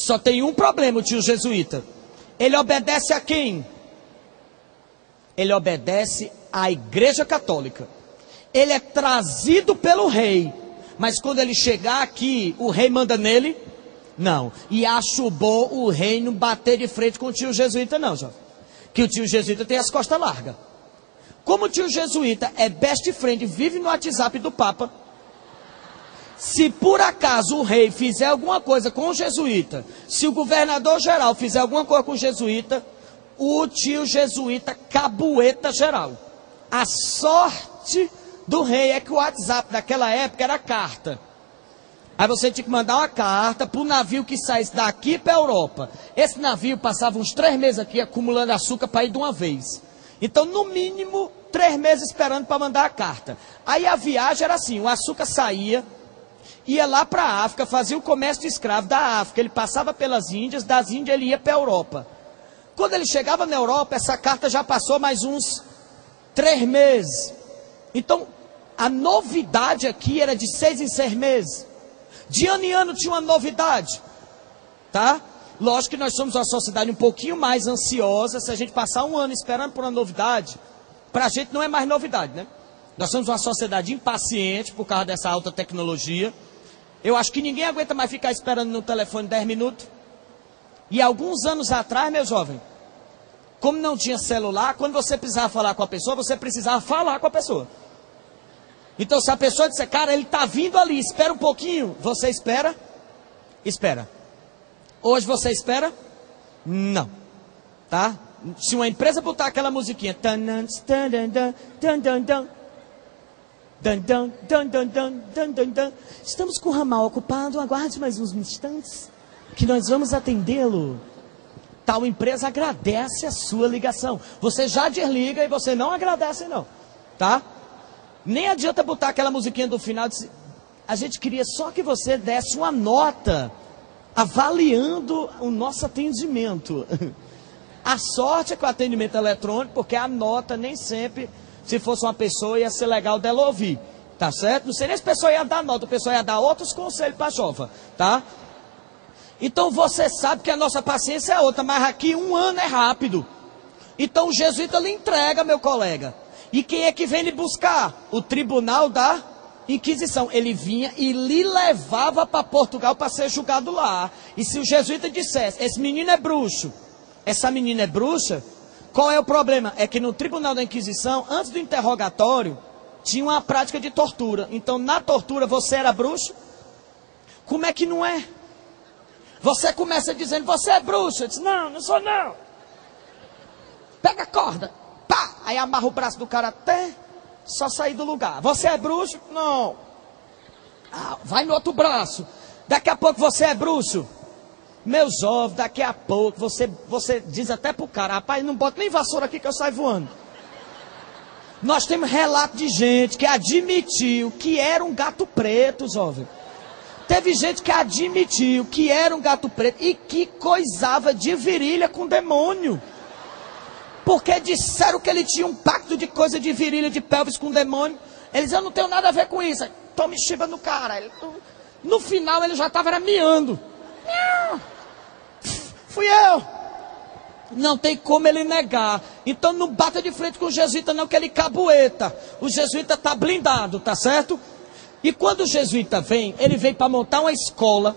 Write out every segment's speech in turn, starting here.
Só tem um problema, o tio jesuíta. Ele obedece a quem? Ele obedece à Igreja Católica. Ele é trazido pelo rei. Mas quando ele chegar aqui, o rei manda nele? Não. E acho bom o rei não bater de frente com o tio jesuíta, não, jovem. Que o tio jesuíta tem as costas largas. Como o tio jesuíta é best friend, vive no WhatsApp do Papa. Se por acaso o rei fizer alguma coisa com o jesuíta, se o governador geral fizer alguma coisa com o jesuíta, o tio jesuíta cabueta geral. A sorte do rei é que o WhatsApp naquela época era carta. Aí você tinha que mandar uma carta para o navio que saísse daqui para a Europa. Esse navio passava uns 3 meses aqui acumulando açúcar para ir de uma vez. Então, no mínimo, 3 meses esperando para mandar a carta. Aí a viagem era assim, o açúcar saía, ia lá para a África, fazia o comércio de escravo da África, ele passava pelas Índias, das Índias ele ia para a Europa. Quando ele chegava na Europa, essa carta já passou mais uns 3 meses. Então, a novidade aqui era de 6 em 6 meses. De ano em ano tinha uma novidade, tá? Lógico que nós somos uma sociedade um pouquinho mais ansiosa. Se a gente passar um ano esperando por uma novidade, para a gente não é mais novidade, né? Nós somos uma sociedade impaciente por causa dessa alta tecnologia. Eu acho que ninguém aguenta mais ficar esperando no telefone 10 minutos. E alguns anos atrás, meu jovem, como não tinha celular, quando você precisava falar com a pessoa, você precisava falar com a pessoa. Então, se a pessoa disser, cara, ele está vindo ali, espera um pouquinho, você espera? Espera. Hoje você espera? Não. Tá? Se uma empresa botar aquela musiquinha, estamos com o ramal ocupado, aguarde mais uns instantes, que nós vamos atendê-lo. Tal empresa agradece a sua ligação. Você já desliga e você não agradece, não. Tá? Nem adianta botar aquela musiquinha do final. A gente queria só que você desse uma nota avaliando o nosso atendimento. A sorte é que o atendimento eletrônico, porque a nota nem sempre, se fosse uma pessoa, ia ser legal dela ouvir. Tá certo? Não sei nem se a pessoa ia dar nota, a pessoa ia dar outros conselhos para a jova. Tá? Então você sabe que a nossa paciência é outra, mas aqui um ano é rápido. Então o jesuíta lhe entrega, meu colega. E quem é que vem lhe buscar? O tribunal da Inquisição. Ele vinha e lhe levava para Portugal para ser julgado lá. E se o jesuíta dissesse, esse menino é bruxo, essa menina é bruxa, qual é o problema? É que no tribunal da Inquisição, antes do interrogatório, tinha uma prática de tortura. Então na tortura você era bruxo? Como é que não é? Você começa dizendo, você é bruxo. Eu disse, não, não sou não. Pega a corda. Pá! Aí amarra o braço do cara até só sair do lugar. Você é bruxo? Não. Ah, vai no outro braço. Daqui a pouco você é bruxo. Meu jovem, daqui a pouco você diz até pro cara, rapaz, não bota nem vassoura aqui que eu saio voando. Nós temos relato de gente que admitiu que era um gato preto, jovem. Teve gente que admitiu que era um gato preto e que coisava de virilha com demônio. Porque disseram que ele tinha um pacto de coisa de virilha, de pelvis com demônio. Eles, eu não tenho nada a ver com isso. Tome chiba no cara. No final ele já estava miando. Fui eu. Não tem como ele negar. Então não bata de frente com o jesuíta não, que ele cabueta. O jesuíta está blindado, tá certo? E quando o jesuíta vem, ele vem para montar uma escola,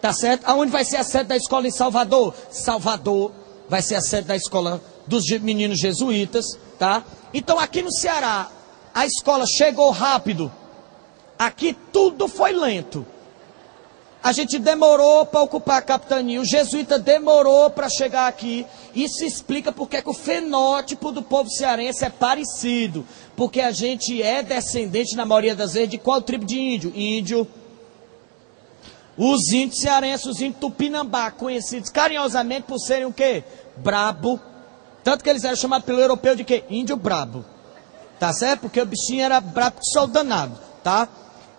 tá certo? Aonde vai ser a sede da escola em Salvador? Salvador vai ser a sede da escola dos meninos jesuítas, tá? Então aqui no Ceará, a escola chegou rápido. Aqui tudo foi lento. A gente demorou para ocupar a capitania, o jesuíta demorou para chegar aqui. Isso explica porque que o fenótipo do povo cearense é parecido. Porque a gente é descendente, na maioria das vezes, de qual tribo de índio? Índio. Os índios cearenses, os índios tupinambá, conhecidos carinhosamente por serem o quê? Brabo. Tanto que eles eram chamados pelo europeu de quê? Índio brabo. Tá certo? Porque o bichinho era brabo que sol danado, tá?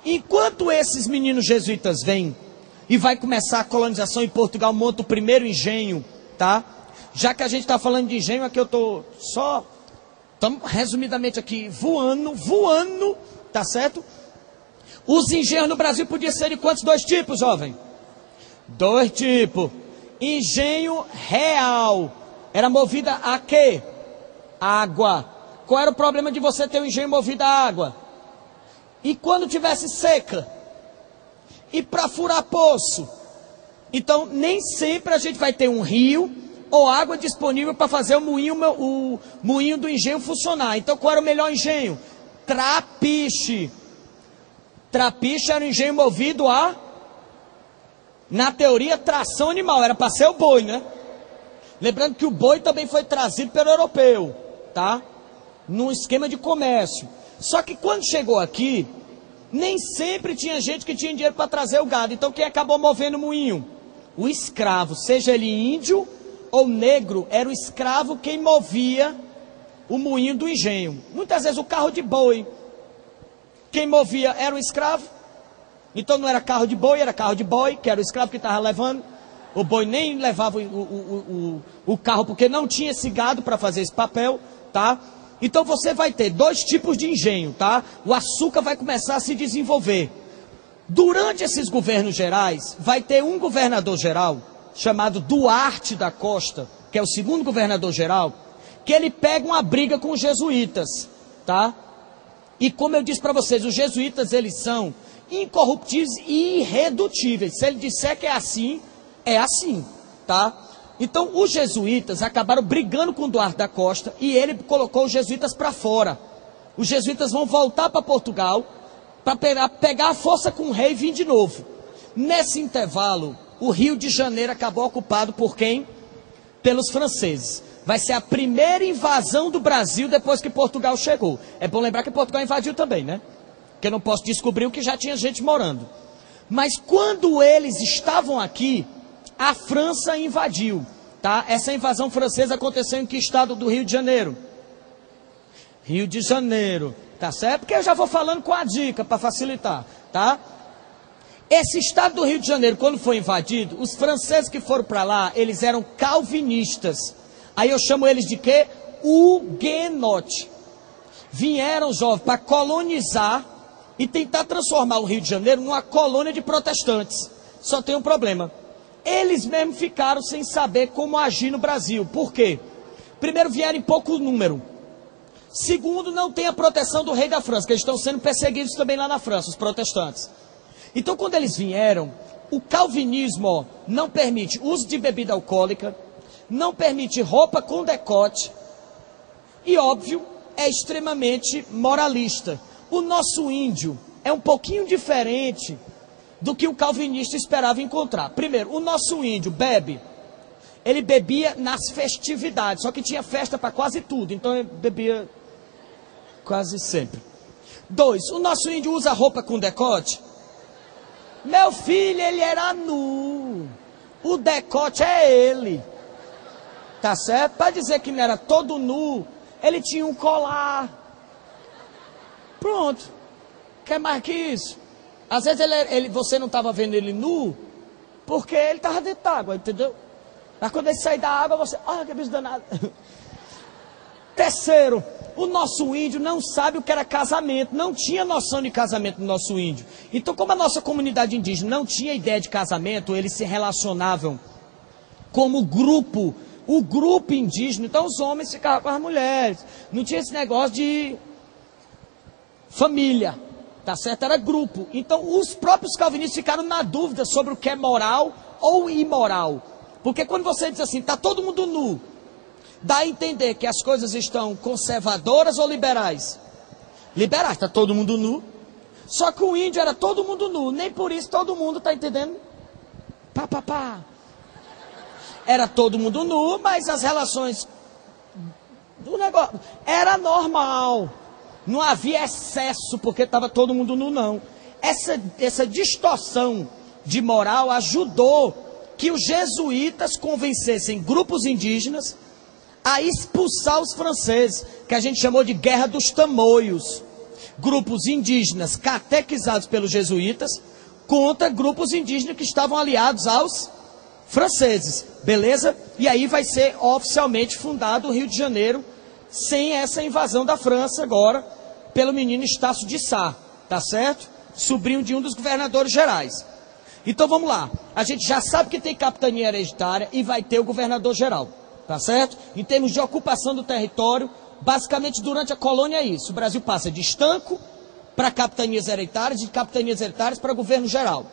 Enquanto esses meninos jesuítas vêm e vai começar a colonização em Portugal, monta o primeiro engenho, tá? Já que a gente está falando de engenho, aqui eu estou só, resumidamente aqui, voando, tá certo? Os engenhos no Brasil podiam ser de quantos dois tipos, jovem? Dois tipos. Engenho real. Era movida a quê? Água. Qual era o problema de você ter um engenho movido a água? E quando tivesse seca? E para furar poço? Então, nem sempre a gente vai ter um rio ou água disponível para fazer o moinho do engenho funcionar. Então, qual era o melhor engenho? Trapiche. Trapiche era um engenho movido a, na teoria, tração animal. Era para ser o boi, né? Lembrando que o boi também foi trazido pelo europeu, tá? Num esquema de comércio. Só que quando chegou aqui, nem sempre tinha gente que tinha dinheiro para trazer o gado. Então, quem acabou movendo o moinho? O escravo, seja ele índio ou negro, era o escravo quem movia o moinho do engenho. Muitas vezes o carro de boi, quem movia era o escravo. Então não era carro de boi, era carro de boi, que era o escravo que estava levando. O boi nem levava o carro, porque não tinha esse gado para fazer esse papel, tá? Então você vai ter dois tipos de engenho, tá? O açúcar vai começar a se desenvolver. Durante esses governos gerais, vai ter um governador geral, chamado Duarte da Costa, que é o segundo governador geral, que ele pega uma briga com os jesuítas, tá? E como eu disse para vocês, os jesuítas, eles são incorruptíveis e irredutíveis. Se ele disser que é assim, tá? Então, os jesuítas acabaram brigando com Duarte da Costa e ele colocou os jesuítas para fora. Os jesuítas vão voltar para Portugal para pegar a força com o rei e vir de novo. Nesse intervalo, o Rio de Janeiro acabou ocupado por quem? Pelos franceses. Vai ser a primeira invasão do Brasil depois que Portugal chegou. É bom lembrar que Portugal invadiu também, né? Porque eu não posso descobrir o que já tinha gente morando. Mas quando eles estavam aqui, a França invadiu, tá? Essa invasão francesa aconteceu em que estado do Rio de Janeiro? Rio de Janeiro, tá certo? Porque eu já vou falando com a dica para facilitar, tá? Esse estado do Rio de Janeiro, quando foi invadido, os franceses que foram para lá, eles eram calvinistas. Aí eu chamo eles de quê? Huguenote. Vieram, jovens, para colonizar e tentar transformar o Rio de Janeiro numa colônia de protestantes. Só tem um problema. Eles mesmos ficaram sem saber como agir no Brasil. Por quê? Primeiro, vieram em pouco número. Segundo, não tem a proteção do rei da França, que eles estão sendo perseguidos também lá na França, os protestantes. Então, quando eles vieram, o calvinismo não permite uso de bebida alcoólica, não permite roupa com decote e, óbvio, é extremamente moralista. O nosso índio é um pouquinho diferente do que o calvinista esperava encontrar. Primeiro, o nosso índio bebe, ele bebia nas festividades, só que tinha festa para quase tudo, então ele bebia quase sempre. Dois, o nosso índio usa roupa com decote. Meu filho, ele era nu, o decote é ele, tá certo? Para dizer que não era todo nu, ele tinha um colar. Pronto, quer mais que isso? Às vezes você não estava vendo ele nu, porque ele estava dentro d'água, entendeu? Mas quando ele sair da água, você, que bicho danado. Terceiro, o nosso índio não sabe o que era casamento, não tinha noção de casamento no nosso índio. Então, como a nossa comunidade indígena não tinha ideia de casamento, eles se relacionavam como grupo, o grupo indígena. Então, os homens ficavam com as mulheres, não tinha esse negócio de família, tá certo? Era grupo. Então, os próprios calvinistas ficaram na dúvida sobre o que é moral ou imoral. Porque quando você diz assim, está todo mundo nu, dá a entender que as coisas estão conservadoras ou liberais? Liberais, está todo mundo nu. Só que o índio era todo mundo nu, nem por isso todo mundo, está entendendo? Era todo mundo nu, mas as relações do negócio era normal. Não havia excesso porque estava todo mundo nu, não. Essa distorção de moral ajudou que os jesuítas convencessem grupos indígenas a expulsar os franceses, que a gente chamou de Guerra dos Tamoios. Grupos indígenas catequizados pelos jesuítas contra grupos indígenas que estavam aliados aos franceses, beleza? E aí vai ser oficialmente fundado o Rio de Janeiro, sem essa invasão da França agora, pelo menino Estácio de Sá, tá certo? Sobrinho de um dos governadores gerais. Então vamos lá. A gente já sabe que tem capitania hereditária e vai ter o governador geral, tá certo? Em termos de ocupação do território, basicamente durante a colônia é isso. O Brasil passa de estanco para capitanias hereditárias, de capitanias hereditárias para governo geral.